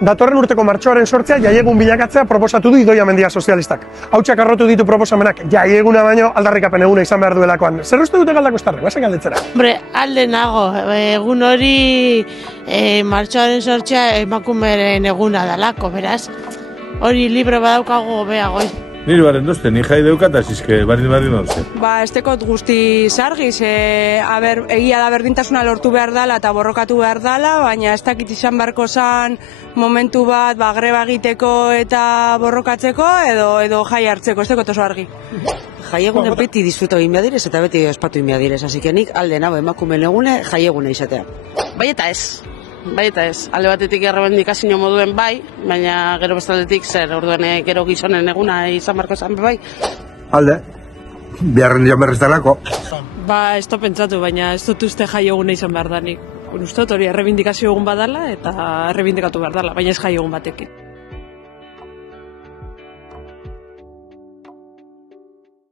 Datorren urteko martxoaren 8 jaiegun bilakatzea proposatu du Idoia Mendia sozialistak. Hautsak arrotu ditu proposamenak, jaieguna baino aldarrikapen eguna izan behar duelakoan. Zer uste dute Galdako Estarrek, bazen galdetzera? Hombre, alde nago, egun hori martxoaren 8 emakumeren eguna dalako, beraz. Hori libre badaukago beagoi. Nire baren dozte, ni jai deukat, azizke bardin dozte. Estekot guzti sargiz, egia da berdintasuna lortu behar dela eta borrokatu behar dela, baina ez dakit izan beharko zan momentu bat greba egiteko eta borrokatzeko edo jai hartzeko, estekot oso argi. Jaiegunen beti disfruto egin behar direz eta beti ospatu egin behar direz, hasi nik alde nago emakumeen egune jaiegune izatea. Bai eta ez, alde batetik errebendikazio moduen bai, baina gero bestaldetik zer, orduan gero gizonen eguna izan barko zan bai. Alde, biharren dian berriz delako. Ez da pentsatu, baina ez dut uste jaiegune izan behar danik. Uste hori errebindikazio egun badala eta errebindikatu behar dela, baina ez jaiegun batekin.